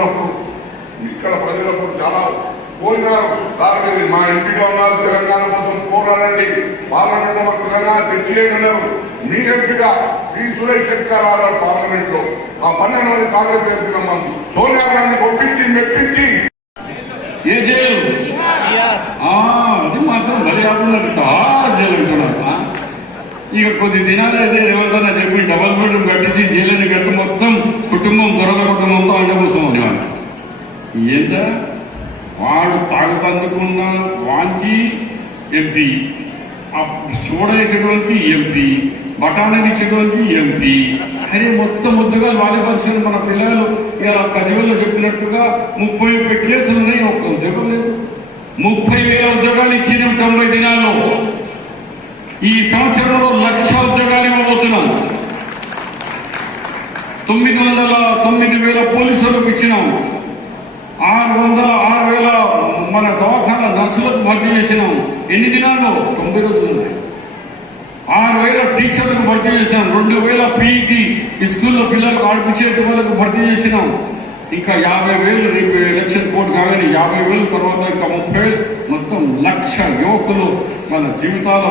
ఉన్నప్పుడు ఇక్కడ ప్రజలకు చాలా కోరినారు. కాబట్టి మా ఎంపీగా ఉన్నారు, తెలంగాణ కోసం పోరాడండి, పార్లమెంట్ లో తెలంగాణ తెచ్చివేయమన్నారు. మీ ఎంపీగా పి సురేష్ రెడ్డి గారు పార్లమెంట్ లో ఆ 12 మంది కాంగ్రెస్ ఎంపీలమ్మ సోనియా గాంధీ ఒప్పించి మెప్పించి ఏ జైలు అది మాత్రం మర్యాదలు జైలు అంటున్నారు. ఇక కొద్ది దినాలు అయితే ఎవరికైనా చెప్పి డబల్ బెడ్రూమ్ కట్టించి జైలుని కట్టి మొత్తం కుటుంబం దొరల కుటుంబంతో అండ కోసం ఉండేవాళ్ళు. ఏంట వాడు తాగుతందుకున్న వాంచి ఎంపీ, చూడేసేటువంటి ఎంపీ, బఠానీనిచ్చేటువంటి ఎంపీ, అదే మొత్తం ఉద్యోగాలు వాళ్ళే పరిచయం. మన పిల్లలు ఇలా గజవల్లో చెప్పినట్టుగా 30 కేసులు ఉన్నాయి, ఒక్క ఉద్యోగం లేదు. 30,000 ఉద్యోగాలు ఇచ్చిన 90 దినాల్లో. ఈ సంవత్సరంలో 1,00,000 ఉద్యోగాలు ఇవ్వబోతున్నాం. 9,000 పోలీసులకు ఇచ్చినాం. 6,000 మన దవాఖాన నర్సులకు భర్తీ చేసినాం. ఎన్ని దినాల్లో? 90 రోజులు. 6,000 టీచర్లకు భర్తీ చేసినాం. 2,000 పీఈటీ స్కూల్లో పిల్లలకు ఆడిపించేటి వాళ్ళకు భర్తీ చేసినాం. ఇంకా 50,000 రేపు ఎలక్షన్ కోడ్ కాగానే 50,000 తర్వాత ఇంకా 30,000, మొత్తం 1,00,000 యువకులు మన జీవితాల